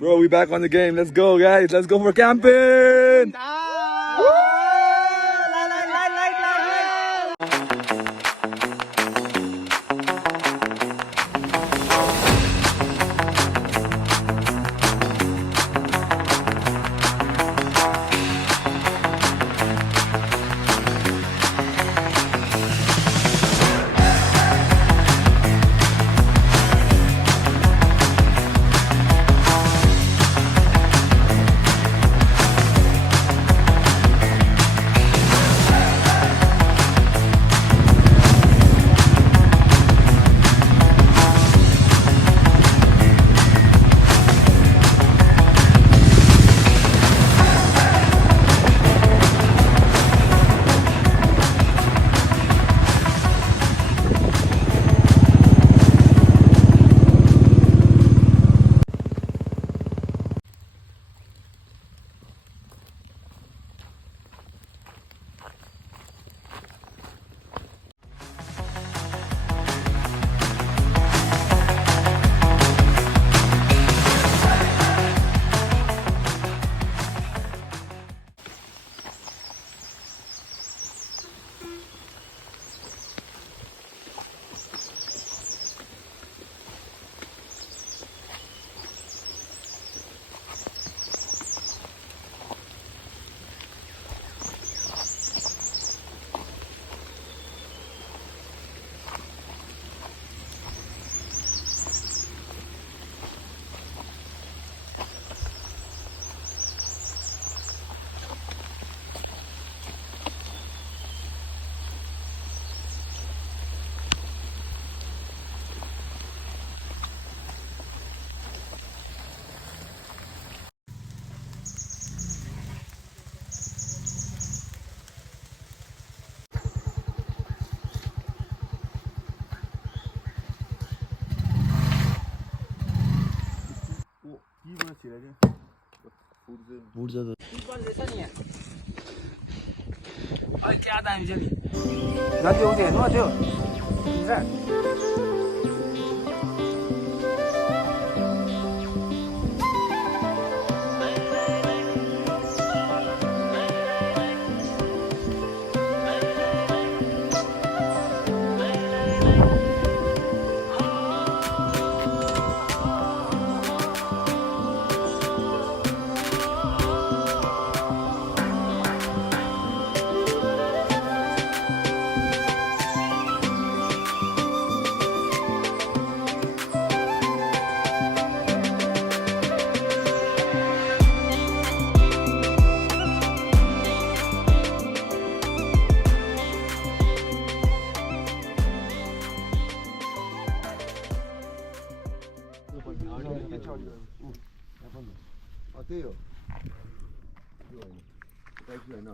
Bro, we back on the game. Let's go, guys. Let's go for camping. क्या दामी छ नि जति आउँछ हेर्नु त्यो त्यही हो होइन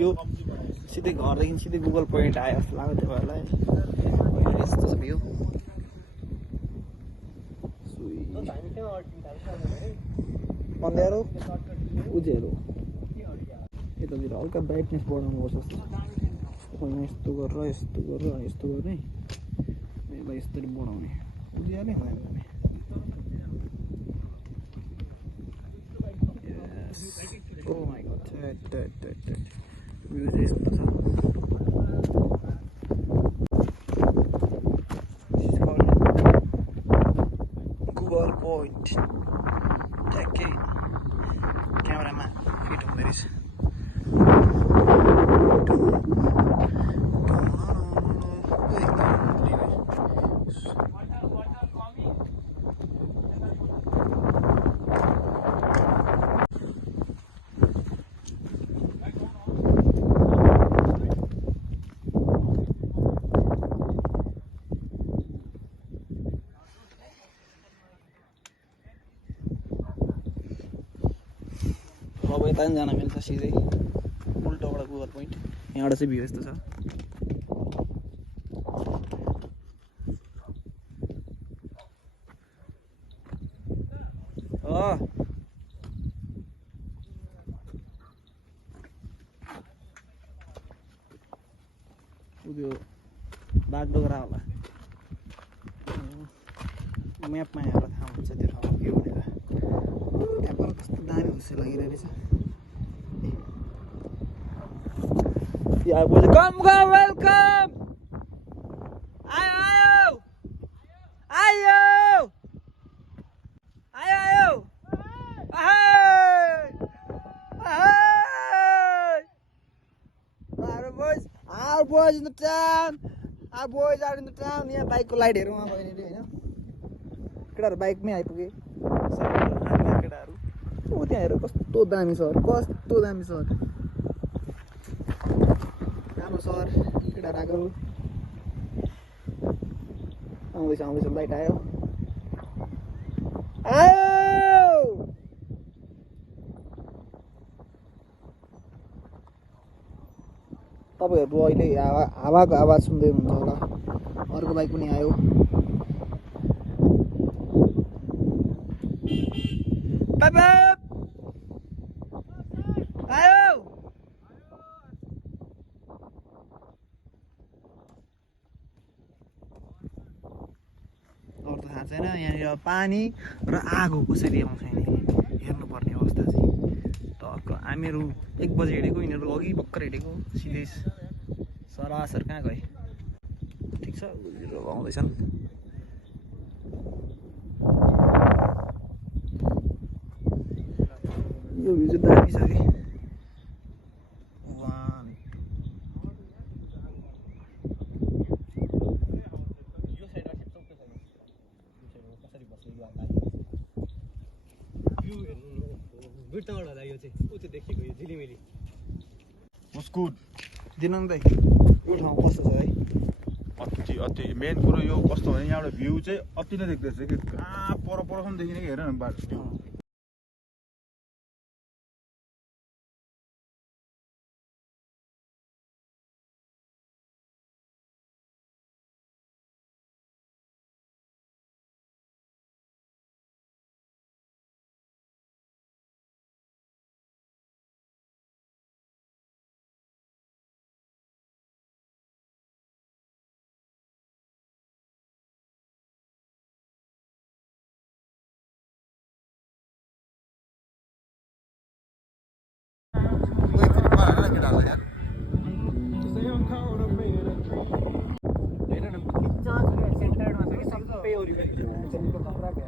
यो सिधै घरदेखि सिधै गुगल पोइन्ट आयो जस्तो लाग्यो तपाईँहरूलाई यस्तो छ भ्यू अँध्यारो उज्यालो यतातिर हल्का ब्राइटनेस बढाउनुपर्छ जस्तो यस्तो गरेर अनि यस्तो गर्ने यसलाई यसरी बढाउने उज्यालै हुँदैन भने Oh my god, view is yस्तो छ This is called Google Point ट्याक्कै क्यामेरामा फिट हुँदो रहेछ अब यता पनि जान मिल्छ सिधै उल्टोबाट गुगल पोइन्ट यहाँबाट चाहिँ भ्यू यस्तो छ त्यो बागडोग्रा होला म्यापमा हेरेर थाहा हुन्छ त्यो ठाउँमा के भनेर त्यहाँबाट कस्तो दामी हुन्छ लागिरहेको छ Yeah, welcome, welcome! Ayo! Ayo! Ayo! Ayo! Hey! Hey! Our boys in the town! Our boys are in the town! यहाँ बाइकको लाइटहरु वहाँ बहिनीले हैन केटाहरु बाइकमै आइपुगे केटाहरु ओ त्यहाँ हेर कस्तो दामी सहर सहर केटा राको आउँदैछ लाइट आयो तपाईहरु अहिले हावाको आवाज सुन्दै हुनुहुन्छ होला अर्को बाइक पनि आयो बाबा आयो अरू त थाहा छैन यहाँनिर पानी र आगो कसरी आउँछ हेर्नुपर्ने अवस्था चाहिँ टक्क हामीहरू 1 बजे हिँडेको यिनीहरू अघि भर्खर हिँडेको सिधै सरासर कहाँ गए ठिक छ आउँदैछन् यो भ्यू चाहिँ दामी छ कि दिनन्दै यो ठाउँ कस्तो छ है अति मेन कुरो यो कस्तो भने यहाँबाट भ्यू चाहिँ अति नै देख्दैछ कि कहाँ परसम्म देखिने कि हेर न बाटो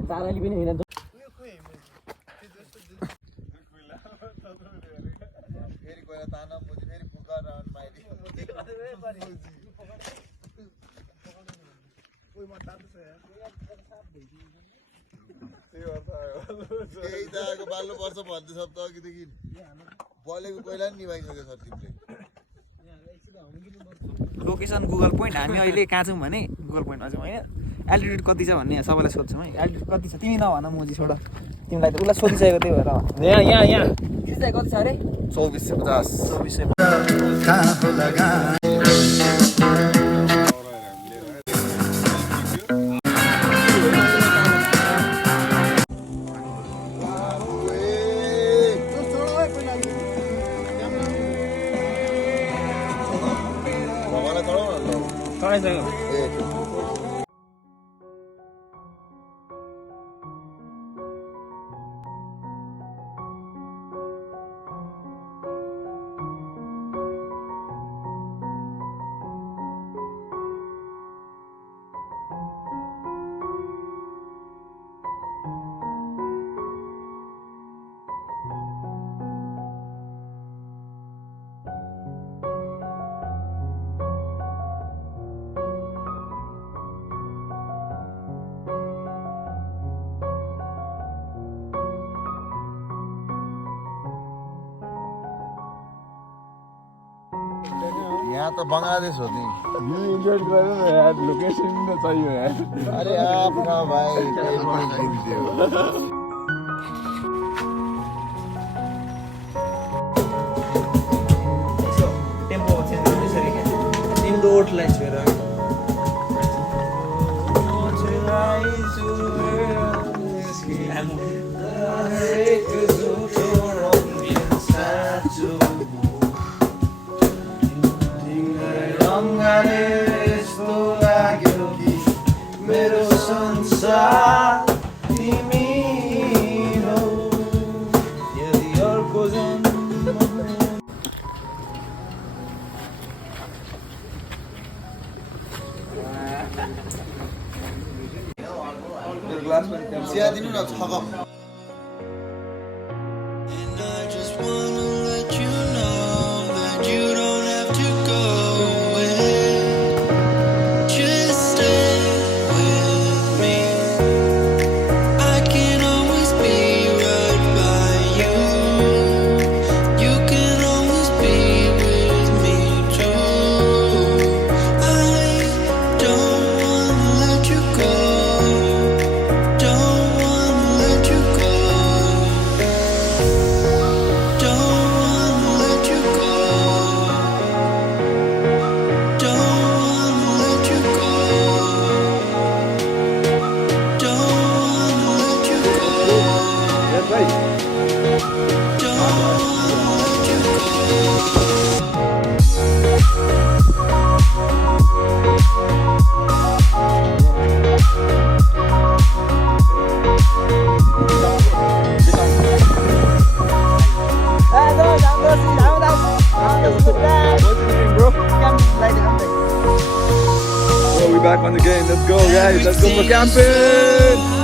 charali पनि हैन फेरि गएर ताना मुजी फेरि पुकार राउन्ड माइली कोही मत तातो छ यार त्यो अर्थ आयो केही दाको बाल्नु पर्छ भन्दै सब त अघिदेखि बलेको पहिला नि निभाइसक्यो सर तिमीले लोकेसन गुगल पोइन्ट हामी अहिले कहाँ छौँ भने गुगल पोइन्टमा छौँ हैन एल्टिट्युड कति छ भन्ने सबैलाई सोध्छौँ है एल्टिट्युड कति छ तिमी नभन मोजी छोड तिमीलाई त उसलाई सोधिसकेको त्यही भएर यहाँ खिचाइ कति छ अरे 2450 यहाँ त बङ्गलादेश हो नि लोकेसन त चाहियो यार अरे आफ्ना भाइ टेम्पो चेन्ज त्यसरी क्या इन्डोरलाई छोएर मेरो संसार तिमी हो यदि अर्को चिया दिनु न छ cup We're back on the game. Let's go, guys. Let's go for camping.